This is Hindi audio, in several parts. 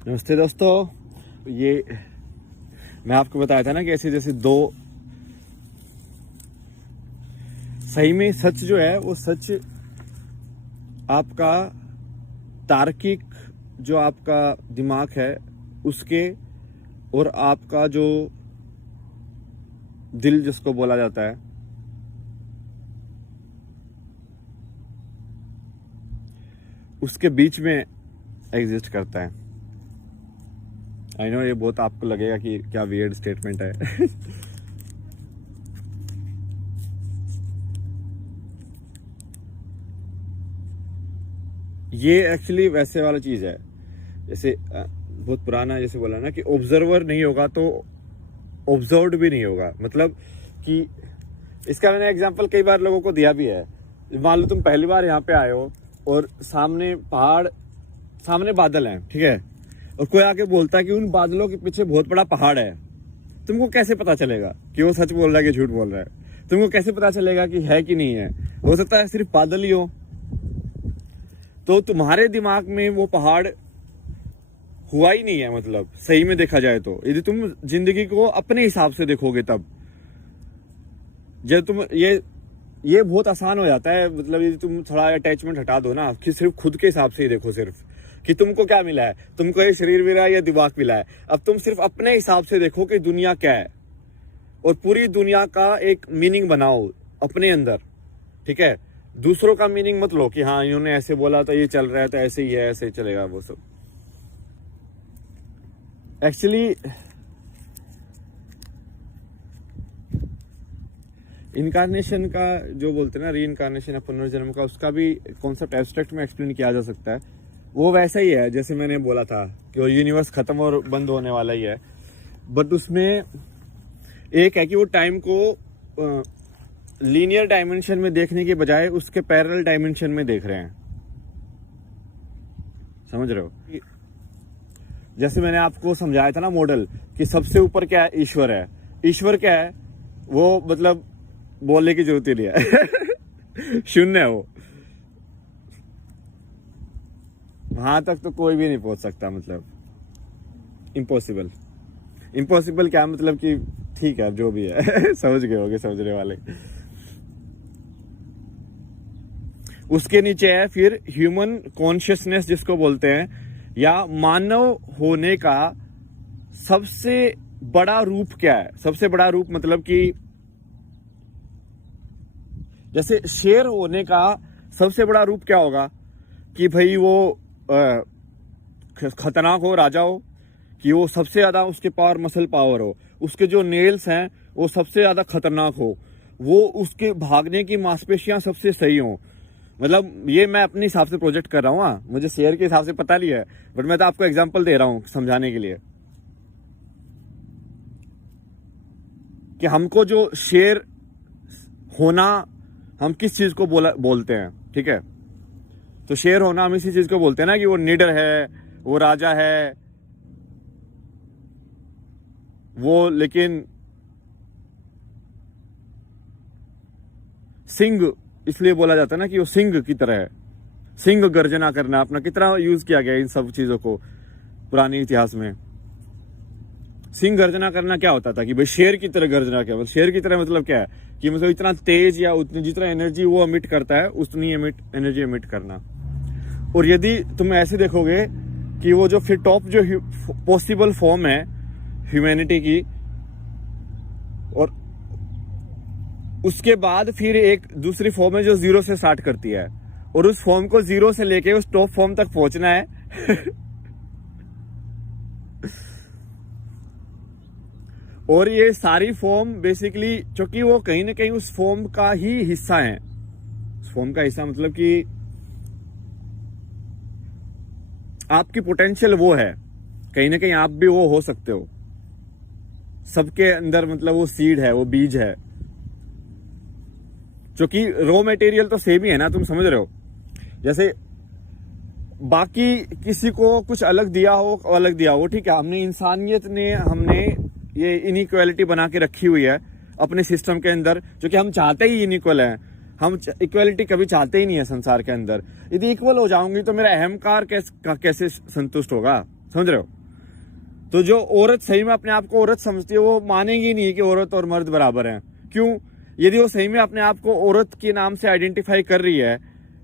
नमस्ते दोस्तों। ये मैं आपको बताया था ना कि ऐसे जैसे दो सही में सच जो है वो सच आपका तार्किक जो आपका दिमाग है उसके और आपका जो दिल जिसको बोला जाता है उसके बीच में एग्जिस्ट करता है। आई नो ये बहुत आपको लगेगा कि क्या वियर्ड स्टेटमेंट है। ये एक्चुअली वैसे वाला चीज है जैसे बहुत पुराना जैसे बोला ना कि ऑब्जर्वर नहीं होगा तो ऑब्जर्व्ड भी नहीं होगा। मतलब कि इसका मैंने एग्जांपल कई बार लोगों को दिया भी है। मान लो तुम पहली बार यहाँ पे आए हो और सामने पहाड़, सामने बादल हैं, ठीक है, और कोई आके बोलता है कि उन बादलों के पीछे बहुत बड़ा पहाड़ है। तुमको कैसे पता चलेगा कि वो सच बोल रहा है कि झूठ बोल रहा है? तुमको कैसे पता चलेगा कि है कि नहीं है? हो सकता है सिर्फ बादल ही हो। तो तुम्हारे दिमाग में वो पहाड़ हुआ ही नहीं है। मतलब सही में देखा जाए तो यदि तुम जिंदगी को अपने हिसाब से देखोगे तब जब तुम ये बहुत आसान हो जाता है। मतलब यदि तुम थोड़ा अटैचमेंट हटा दो ना कि सिर्फ खुद के हिसाब से ही देखो, सिर्फ कि तुमको क्या मिला है, तुमको ये शरीर मिला है या दिमाग मिला है। अब तुम सिर्फ अपने हिसाब से देखो कि दुनिया क्या है और पूरी दुनिया का एक मीनिंग बनाओ अपने अंदर, ठीक है। दूसरों का मीनिंग मत लो कि हाँ इन्होंने ऐसे बोला तो ये चल रहा है तो ऐसे ही है, ऐसे ही चलेगा। वो सब एक्चुअली इनकारनेशन का जो बोलते हैं ना, री इनकारनेशन या पुनर्जन्म का, उसका भी कॉन्सेप्ट एब्स्ट्रैक्ट में एक्सप्लेन किया जा सकता है। वो वैसा ही है जैसे मैंने बोला था कि वो यूनिवर्स खत्म और बंद होने वाला ही है। बट उसमें एक है कि वो टाइम को लीनियर डायमेंशन में देखने के बजाय उसके पैरेलल डायमेंशन में देख रहे हैं। समझ रहे हो? जैसे मैंने आपको समझाया था ना मॉडल कि सबसे ऊपर क्या है, ईश्वर है। ईश्वर क्या है? वो मतलब बोलने की जरूरत ही नहीं है। शून्य है वो। वहां तक तो कोई भी नहीं पहुंच सकता। मतलब इम्पॉसिबल। इम्पॉसिबल क्या मतलब कि ठीक है, अब जो भी है समझ गए होगे समझने वाले। उसके नीचे है फिर ह्यूमन कॉन्शियसनेस जिसको बोलते हैं, या मानव होने का सबसे बड़ा रूप क्या है। सबसे बड़ा रूप मतलब कि जैसे शेर होने का सबसे बड़ा रूप क्या होगा कि भाई वो खतरनाक हो, राजा हो, कि वो सबसे ज्यादा उसके पावर मसल पावर हो, उसके जो नेल्स हैं वो सबसे ज्यादा खतरनाक हो, वो उसके भागने की मांसपेशियां सबसे सही हो। मतलब ये मैं अपने हिसाब से प्रोजेक्ट कर रहा हूँ। हाँ, मुझे शेर के हिसाब से पता नहीं है, बट मैं तो आपको एग्जांपल दे रहा हूँ समझाने के लिए कि हमको जो शेर होना, हम किस चीज को बोलते हैं, ठीक है। तो शेर होना हम इसी चीज को बोलते हैं ना कि वो निडर है, वो राजा है, वो लेकिन सिंह इसलिए बोला जाता है ना कि वो सिंह की तरह है। सिंह गर्जना करना अपना कितना यूज किया गया इन सब चीजों को पुराने इतिहास में। सिंह गर्जना करना क्या होता था कि भाई शेर की तरह गर्जना। क्या शेर की तरह मतलब क्या है कि मतलब इतना तेज या उतनी जितना एनर्जी वो एमिट करता है उतनी एनर्जी एमिट करना। और यदि तुम ऐसे देखोगे कि वो जो फिर टॉप जो पॉसिबल फॉर्म है ह्यूमैनिटी की, और उसके बाद फिर एक दूसरी फॉर्म है जो जीरो से स्टार्ट करती है, और उस फॉर्म को जीरो से लेके उस टॉप फॉर्म तक पहुंचना है। और ये सारी फॉर्म बेसिकली क्योंकि वो कहीं ना कहीं उस फॉर्म का ही हिस्सा है। उस फॉर्म का हिस्सा मतलब कि आपकी पोटेंशियल वो है, कहीं ना कहीं आप भी वो हो सकते हो। सबके अंदर मतलब वो सीड है, वो बीज है, क्योंकि रॉ मटेरियल तो सेम ही है ना। तुम समझ रहे हो? जैसे बाकी किसी को कुछ अलग दिया हो, अलग दिया हो, ठीक है। हमने इंसानियत ने हमने ये इनइक्वालिटी बना के रखी हुई है अपने सिस्टम के अंदर, क्योंकि हम चाहते ही इनइक्वल हैं। हम इक्वलिटी कभी चाहते ही नहीं है संसार के अंदर। यदि इक्वल हो जाऊंगी तो मेरा अहंकार कैसे संतुष्ट होगा? समझ रहे हो? तो जो औरत सही में अपने आप को औरत समझती है वो मानेगी नहीं कि औरत और मर्द बराबर हैं। क्यों? यदि वो सही में अपने आप को औरत के नाम से आइडेंटिफाई कर रही है,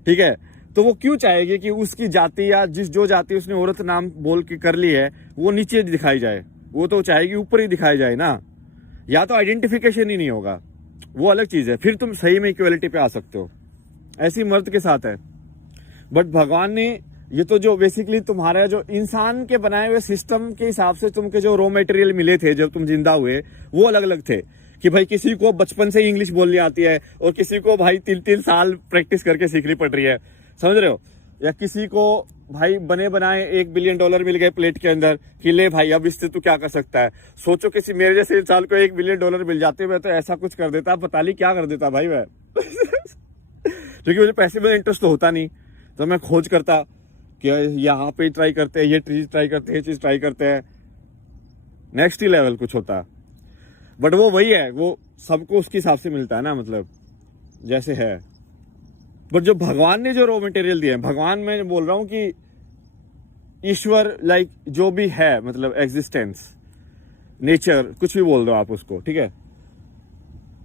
ठीक है, तो वो क्यों चाहेगी कि उसकी जाति या जो जाति उसने औरत नाम बोल के कर ली है वो नीचे दिखाई जाए? वो तो चाहेगी ऊपर ही दिखाई जाए ना। या तो आइडेंटिफिकेशन ही नहीं होगा, वो अलग चीज है, फिर तुम सही में इक्वलिटी पे आ सकते हो। ऐसी मर्द के साथ है। बट भगवान ने ये तो जो बेसिकली तुम्हारा जो इंसान के बनाए हुए सिस्टम के हिसाब से तुमके जो रॉ मटेरियल मिले थे जब तुम जिंदा हुए, वो अलग अलग थे। कि भाई किसी को बचपन से ही इंग्लिश बोलनी आती है और किसी को भाई 3-3 साल प्रैक्टिस करके सीखनी पड़ रही है, समझ रहे हो? या किसी को भाई बने बनाए $1 बिलियन मिल गए प्लेट के अंदर कि ले भाई अब इससे तू क्या कर सकता है। सोचो किसी मेरे जैसे इंसान को $1 बिलियन मिल जाते हुए तो ऐसा कुछ कर देता, पता नहीं क्या कर देता भाई मैं। क्योंकि मुझे पैसे में इंटरेस्ट तो होता नहीं, तो मैं खोज करता कि यहाँ पे ट्राई करते हैं, ये चीज ट्राई करते हैं, ये चीज ट्राई करते हैं, नेक्स्ट ही लेवल कुछ होता। बट वो वही है, वो सबको उसके हिसाब से मिलता है ना, मतलब जैसे है। बट जो भगवान ने जो रॉ मटेरियल दिए हैं, भगवान मैं बोल रहा हूं कि ईश्वर लाइक जो भी है, मतलब एग्जिस्टेंस, नेचर, कुछ भी बोल दो आप उसको, ठीक है,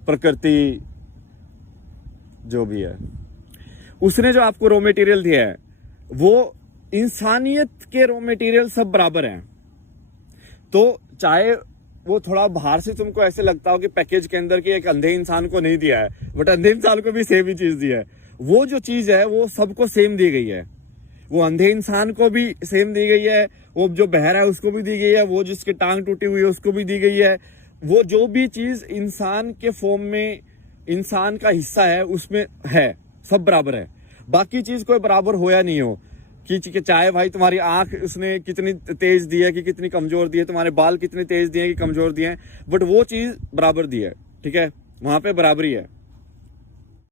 प्रकृति जो भी है, उसने जो आपको रॉ मटेरियल दिया है वो इंसानियत के रॉ मटेरियल सब बराबर हैं। तो चाहे वो थोड़ा बाहर से तुमको ऐसे लगता हो कि पैकेज के अंदर कि एक अंधे इंसान को नहीं दिया है, बट अंधे इंसान को भी सेम ही चीज दी है। वो जो चीज है वो सबको सेम दी गई है। वो अंधे इंसान को भी सेम दी गई है, वो जो बहरा है उसको भी दी गई है, वो जिसकी टांग टूटी हुई है उसको भी दी गई है। वो जो भी चीज इंसान के फॉर्म में इंसान का हिस्सा है उसमें है, सब बराबर है। बाकी चीज कोई बराबर हो या नहीं हो, कि चाहे भाई तुम्हारी आंख उसने कितनी तेज दी है कि कितनी कमजोर दी है, तुम्हारे बाल कितने तेज दिए कि कमजोर दिए हैं, बट वो चीज बराबर दी है, ठीक है, वहां पे बराबरी है।